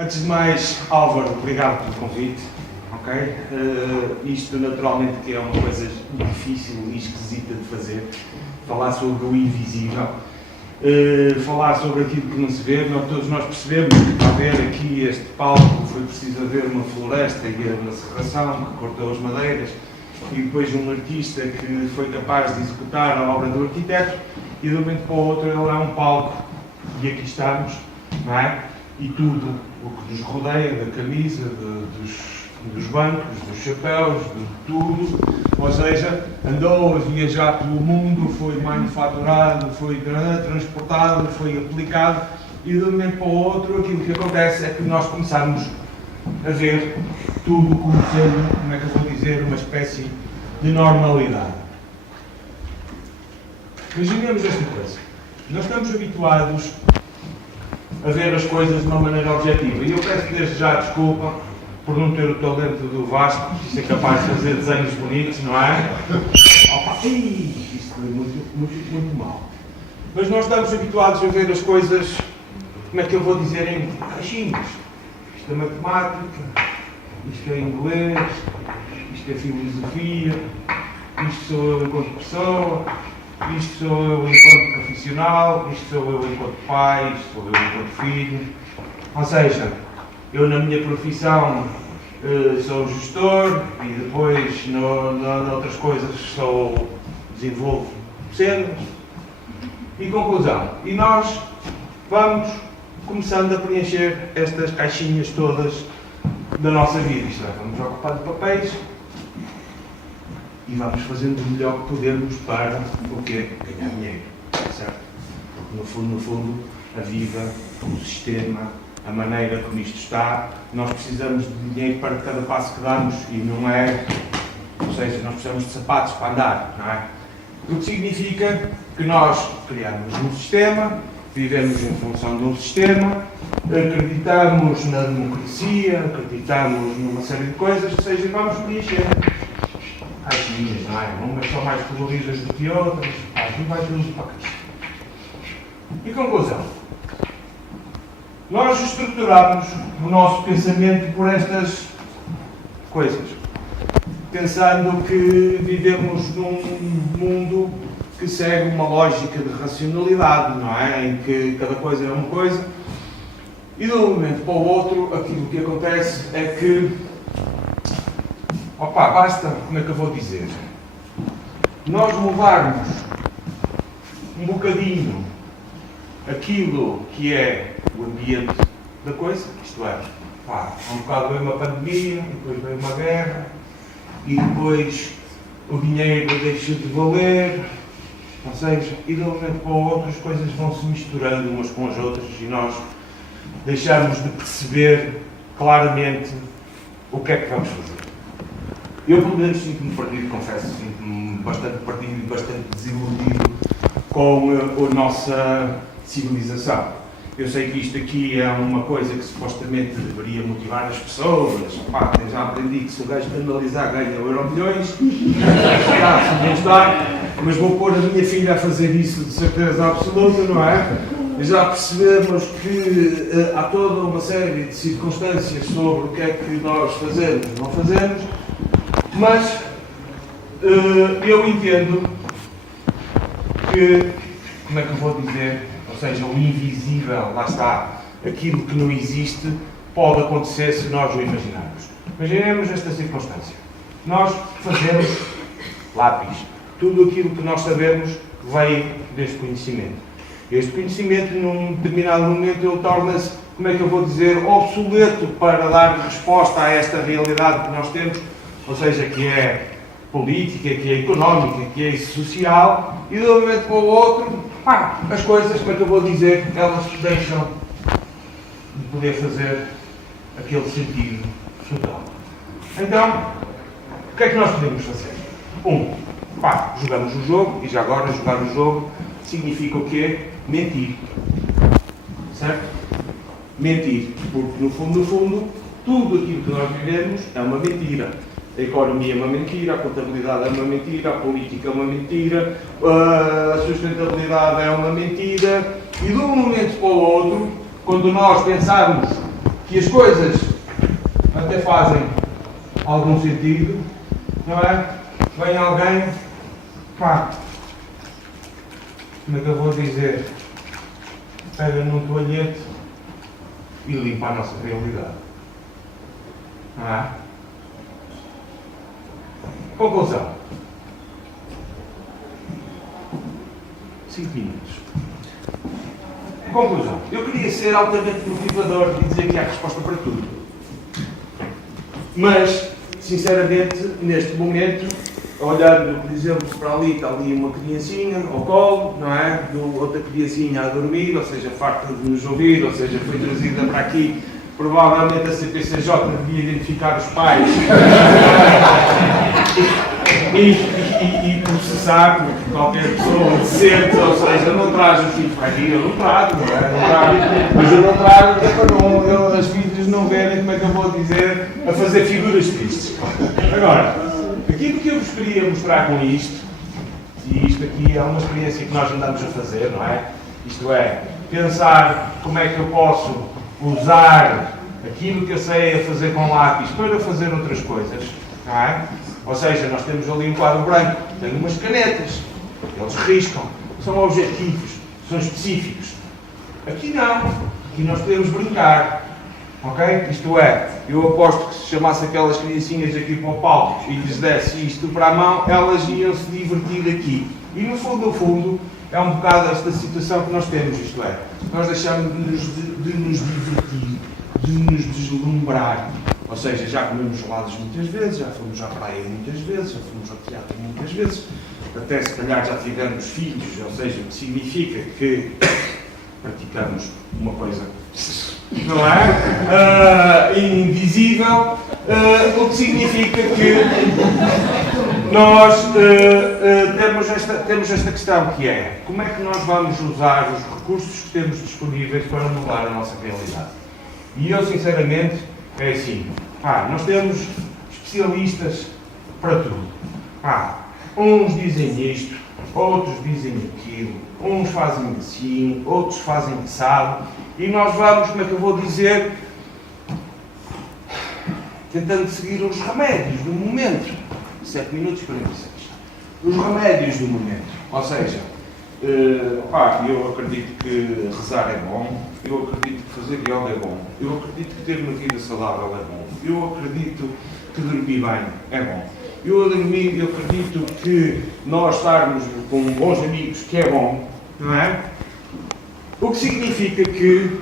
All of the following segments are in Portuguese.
Antes de mais, Álvaro, obrigado pelo convite, ok? Isto naturalmente que é uma coisa difícil e esquisita de fazer, falar sobre o invisível, falar sobre aquilo que não se vê. Todos nós percebemos que para haver aqui este palco foi preciso haver uma floresta e uma serração que cortou as madeiras e depois um artista que foi capaz de executar a obra do arquiteto e de um momento para o outro ele é um palco e aqui estamos, não é? E tudo o que nos rodeia, da camisa, dos bancos, dos chapéus, de tudo, ou seja, andou a viajar pelo mundo, foi manufaturado, foi transportado, foi aplicado e de um momento para o outro aquilo que acontece é que nós começamos a ver tudo como sendo, como é que eu vou dizer, uma espécie de normalidade. Imaginemos esta coisa. Nós estamos habituados a ver as coisas de uma maneira objetiva. E eu peço desde já desculpa por não ter o talento do Vasco, de ser capaz de fazer desenhos bonitos, não é? Opa, isto foi muito mal. Mas nós estamos habituados a ver as coisas, como é que eu vou dizer, em caixinhas. Isto é matemática, isto é inglês, isto é filosofia, isto sou eu enquanto pessoa, isto sou eu enquanto profissional, isto sou eu enquanto pai, isto sou eu enquanto filho. Ou seja, eu na minha profissão sou gestor e depois noutras coisas desenvolvo cenas. E conclusão. E nós vamos começando a preencher estas caixinhas todas da nossa vida. Isto é, vamos ocupar de papéis e vamos fazendo o melhor que podemos para o quê? Ganhar dinheiro, certo? Porque no fundo, a vida, o sistema, a maneira como isto está, nós precisamos de dinheiro para cada passo que damos e não é, ou seja, nós precisamos de sapatos para andar, não é? O que significa que nós criamos um sistema, vivemos em função de um sistema, acreditamos na democracia, acreditamos numa série de coisas, ou seja, vamos preencher caixinhas, não é? Umas são mais coloridas do que outras, aqui vai tudo para cá. E conclusão. Nós estruturamos o nosso pensamento por estas coisas, pensando que vivemos num mundo que segue uma lógica de racionalidade, não é? Em que cada coisa é uma coisa, e de um momento para o outro, aquilo que acontece é que, opa, basta, como é que eu vou dizer? Nós mudarmos um bocadinho aquilo que é o ambiente da coisa, isto é, pá, há um bocado veio uma pandemia, depois veio uma guerra, e depois o dinheiro deixa de valer, ou seja, e de um momento para o outro as coisas vão se misturando umas com as outras e nós deixamos de perceber claramente o que é que vamos fazer. Eu, pelo menos, sinto-me perdido, confesso, sinto-me bastante perdido e bastante desiludido com a nossa civilização. Eu sei que isto aqui é uma coisa que supostamente deveria motivar as pessoas. Pá, eu já aprendi que se o gajo analisar ganha Euromilhões, mas vou pôr a minha filha a fazer isso de certeza absoluta, não é? Já percebemos que há toda uma série de circunstâncias sobre o que é que nós fazemos ou não fazemos, mas eu entendo que, como é que eu vou dizer, ou seja, o invisível, lá está, aquilo que não existe, pode acontecer se nós o imaginarmos. Imaginemos esta circunstância. Nós fazemos lápis. Tudo aquilo que nós sabemos vem deste conhecimento. Este conhecimento, num determinado momento, ele torna-se, como é que eu vou dizer, obsoleto para dar resposta a esta realidade que nós temos, ou seja, que é política, que é económica, que é social, e de um momento para o outro, as coisas, como é que eu vou dizer, elas deixam de poder fazer aquele sentido total. Então, o que é que nós podemos fazer? Jogamos o jogo, e já agora jogar o jogo significa o quê? Mentir. Certo? Mentir. Porque no fundo, tudo aquilo que nós vivemos é uma mentira. A economia é uma mentira, a contabilidade é uma mentira, a política é uma mentira, a sustentabilidade é uma mentira, e de um momento para o outro, quando nós pensarmos que as coisas até fazem algum sentido, não é? Vem alguém, pá, como é que eu vou dizer? Pega num toalhete e limpa a nossa realidade. Não é? Conclusão. 5 minutos. Conclusão. Eu queria ser altamente motivador e dizer que há resposta para tudo. Mas, sinceramente, neste momento, olhando, por exemplo, para ali, está ali uma criancinha ao colo, não é? Outra criancinha a dormir, ou seja, farta de nos ouvir, ou seja, foi trazida para aqui. Provavelmente a CPCJ devia identificar os pais e processar, porque qualquer pessoa decente, ou seja, não traz os filhos para aqui, eu não trago, não é? Não trago, mas eu não trago, para as filhas não verem, como é que eu vou dizer, a fazer figuras tristes. Agora, aquilo que eu vos queria mostrar com isto, e isto aqui é uma experiência que nós andamos a fazer, não é? Isto é, pensar como é que eu posso usar aquilo que eu sei a fazer com lápis para fazer outras coisas, não é? Ou seja, nós temos ali um quadro branco, tem umas canetas, eles riscam, são objetivos, são específicos. Aqui não, aqui nós podemos brincar, ok? Isto é, eu aposto que se chamasse aquelas criancinhas aqui para o palco e lhes desse isto para a mão, elas iam se divertir aqui. E no fundo, é um bocado esta situação que nós temos, isto é, nós deixamos de nos divertir, de nos deslumbrar. Ou seja, já comemos gelados muitas vezes, já fomos à praia muitas vezes, já fomos ao teatro muitas vezes, até se calhar já tivemos filhos, ou seja, o que significa que praticamos uma coisa, não é? Invisível, o que significa que nós temos esta questão que é, como é que nós vamos usar os recursos que temos disponíveis para mudar a nossa realidade? E eu, sinceramente, é assim, nós temos especialistas para tudo. Uns dizem isto, outros dizem aquilo, uns fazem assim, outros fazem assado, e nós vamos, como é que eu vou dizer, tentando seguir os remédios do momento. 7 minutos e 46. Os remédios do momento. Ou seja, eu acredito que rezar é bom, eu acredito que fazer yoga é bom, eu acredito que ter uma vida saudável é bom, eu acredito que dormir bem é bom, eu acredito que nós estarmos com bons amigos que é bom, não é? O que significa que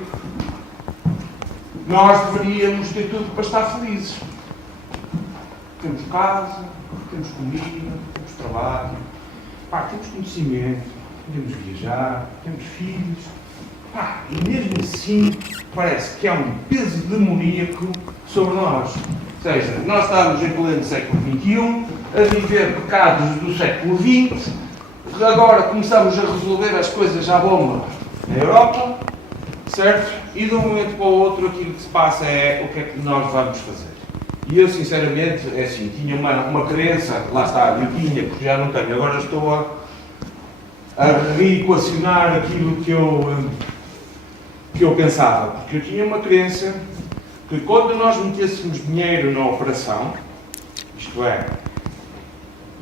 nós deveríamos ter tudo para estar felizes. Temos casa, temos comida, temos trabalho, temos conhecimento, podemos viajar, temos filhos, e mesmo assim parece que há um peso demoníaco sobre nós. Ou seja, nós estamos em pleno século XXI, a viver pecados do século XX, agora começamos a resolver as coisas à bomba na Europa, certo? E de um momento para o outro aquilo que se passa é o que é que nós vamos fazer. E eu, sinceramente, é assim, tinha uma crença, lá está, eu tinha, porque já não tenho, agora estou a reequacionar aquilo que eu pensava, porque eu tinha uma crença que quando nós metêssemos dinheiro na operação, isto é,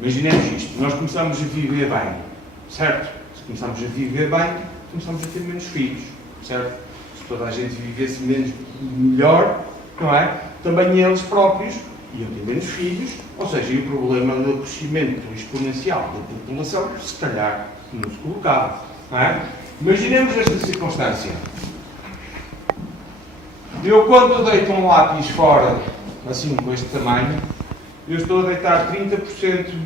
imaginemos isto, nós começamos a viver bem, certo? Se começamos a viver bem, começamos a ter menos filhos, certo? Se toda a gente vivesse melhor, não é? Também eles próprios iam ter menos filhos, ou seja, e o problema do crescimento exponencial da população, se calhar, não se colocava, não é? Imaginemos esta circunstância. Eu, quando deito um lápis fora, assim, com este tamanho, eu estou a deitar 30% de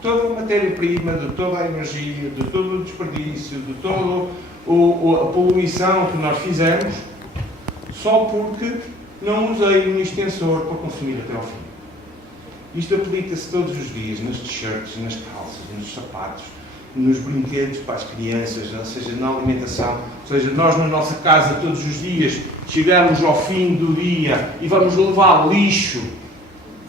toda a matéria-prima, de toda a energia, de todo o desperdício, de toda a poluição que nós fizemos, só porque não usei um extensor para consumir até ao fim. Isto aplica-se todos os dias nas t-shirts, nas calças, nos sapatos, nos brinquedos para as crianças, ou seja, na alimentação. Ou seja, nós na nossa casa todos os dias chegamos ao fim do dia e vamos levar lixo.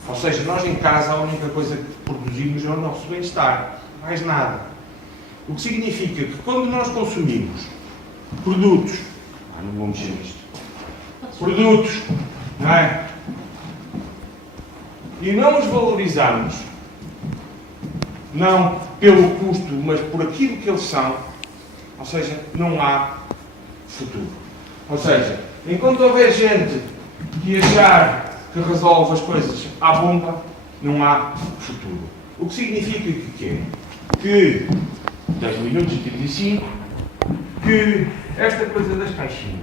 Ou seja, nós em casa a única coisa que produzimos é o nosso bem-estar, mais nada. O que significa que quando nós consumimos produtos, não vou mexer nisto, produtos, não é? E não os valorizamos, não pelo custo, mas por aquilo que eles são, ou seja, não há futuro. Ou seja, enquanto houver gente que achar que resolve as coisas à bomba, não há futuro. O que significa que quê? Que 10 minutos e 35, que esta coisa das caixinhas.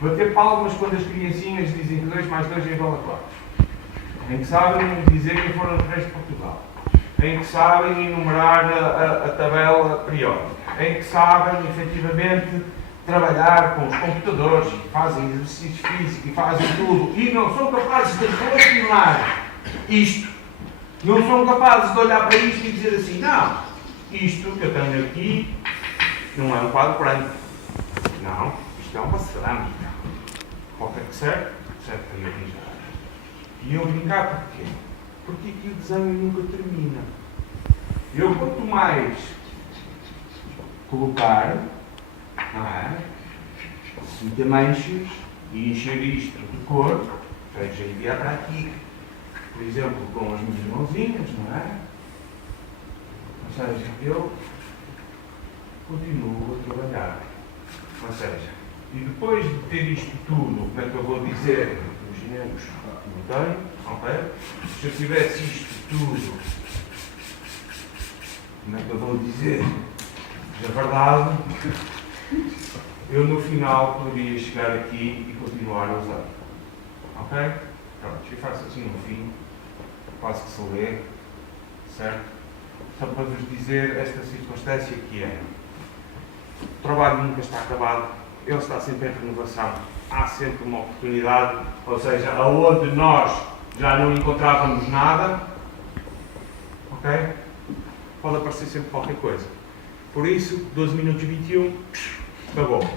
Bater palmas quando as criancinhas dizem que 2 mais 2 é igual a 4. Em que sabem dizer quem foram os reis de Portugal. Em que sabem enumerar a tabela periódica. Em que sabem, efetivamente, trabalhar com os computadores, e fazem exercício físico e fazem tudo. E não são capazes de relacionar isto. Não são capazes de olhar para isto e dizer assim, não, isto que eu tenho aqui não é um quadro branco. Não, isto é uma cerâmica. Qualquer que serve para eu brincar. E eu brincar porquê? Porque aqui o desenho nunca termina. Eu quanto mais colocar, não é? Meter manchas e encher isto de cor, seja enviar para aqui. Por exemplo, com as minhas mãozinhas, não é? Ou seja, eu continuo a trabalhar. Ou seja, e depois de ter isto tudo, como é que eu vou dizer? Imaginemos, não tenho, ok? Se eu tivesse isto tudo, como é que eu vou dizer? Na verdade, eu no final poderia chegar aqui e continuar a usar. Ok? Pronto, eu faço assim no fim, quase que se lê, certo? Só para vos dizer esta circunstância que é: o trabalho nunca está acabado, ele está sempre em renovação, há sempre uma oportunidade, ou seja, aonde nós já não encontrávamos nada, ok? Pode aparecer sempre qualquer coisa. Por isso, 12 minutos e 21, acabou.